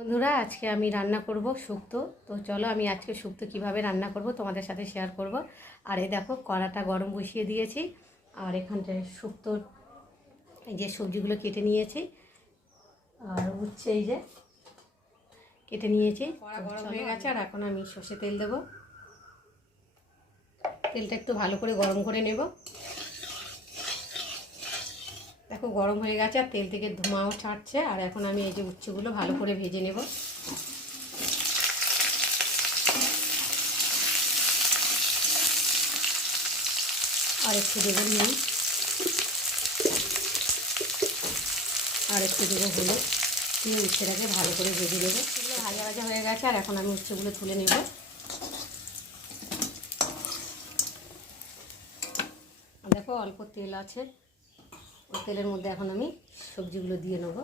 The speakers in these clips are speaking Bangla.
বন্ধুরা আজকে আমি রান্না করব শুক্তো। তো চলো আমি আজকে শুক্তো কীভাবে রান্না করব তোমাদের সাথে শেয়ার করব। আর এই দেখো কড়াটা গরম বসিয়ে দিয়েছি। আর এখানটায় শুক্তোর এই যে সবজিগুলো কেটে নিয়েছি। আর উচ্ছে এই যে কেটে নিয়েছি। কড়া গরম হয়ে গেছে আর এখন আমি সর্ষে তেল দেবো। তেলটা একটু ভালো করে গরম করে নেব। দেখো গরম হয়ে গেছে আর তেল থেকে ধোঁয়াও ছাড়ছে। আর এখন আমি এই যে উচ্ছেগুলো ভালো করে ভেজে নেব। আর একটু দেবো নুন। আর একটু দেবো হলুদ। দিয়ে উচ্ছেটাকে ভালো করে ভেজে দেবো এগুলো ভাজা ভাজা হয়ে গেছে, আর এখন আমি উচ্ছেগুলো তুলে নেব। দেখো অল্প তেল আছে। ওই তেলের মধ্যে এখন আমি সবজিগুলো দিয়ে নেব।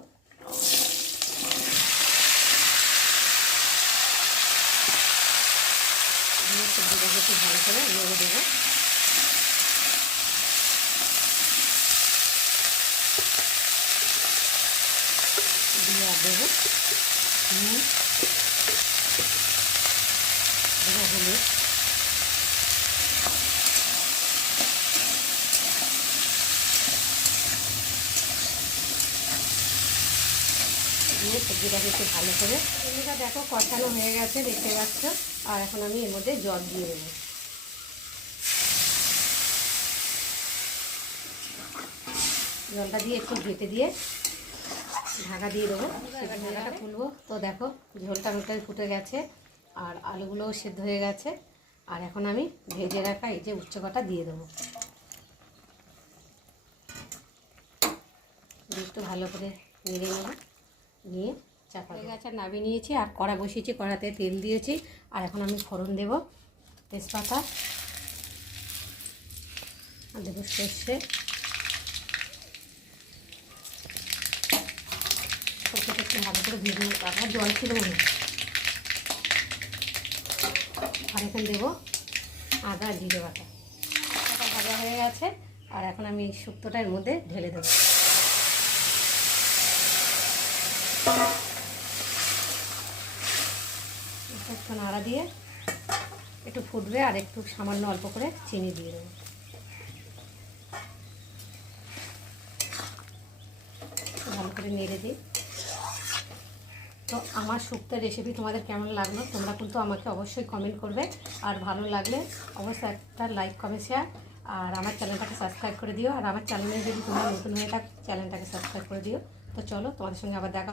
সবজিটাকে একটু ভালো করে নেড়ে দেবো। দিয়ে দেবো নুন হলুদ। দিয়ে সবজিটাকে একটু ভালো করে। সবজিটা দেখো কষানো হয়ে গেছে, দেখতে পাচ্ছ? আর এখন আমি এর মধ্যে জল দিয়ে দেবো। জলটা দিয়ে একটু ঘেটে দিয়ে ঢাকা দিয়ে দেবো। ঢাকাটা খুলবো তো দেখো, ঝোলটা অনেকটাই ফুটে গেছে আর আলুগুলোও সেদ্ধ হয়ে গেছে। আর এখন আমি ভেজে রাখা এই যে উচ্চ কটা দিয়ে দেবো। একটু ভালো করে নেড়ে নেব। নিয়ে চাপা হয়ে গেছে আর নামিয়ে নিয়েছি আর কড়া বসিয়েছি কড়াতে তেল দিয়েছি আর এখন আমি ফোড়ন দেব তেজপাতা। আর দেবো সর্ষে। সর্ষেটা একটু ভালো করে ভেজে তারপর জল ছিল মনে আর এখন দেবো আদা জিরে বাটা। ভাজা হয়ে গেছে আর এখন আমি এই শুক্তোটা এর মধ্যে ঢেলে দেবো। একটু নাড়া দিয়ে একটু ফুটবে আর একটু সামান্য অল্প করে চিনি দিয়ে দেবো। ভালো করে নেড়ে দিই। তো আমার শুক্তার রেসিপি তোমাদের কেমন লাগল তোমরা কিন্তু আমাকে অবশ্যই কমেন্ট করবে। আর ভালো লাগলে অবশ্যই একটা লাইক কমেন্ট শেয়ার আর আমার চ্যানেলটাকে সাবস্ক্রাইব করে দিও। আর আমার চ্যানেলে যদি তোমরা নতুন হয়ে থাক চ্যানেলটাকে সাবস্ক্রাইব করে দিও। তো চলো তোমাদের সঙ্গে আবার দেখা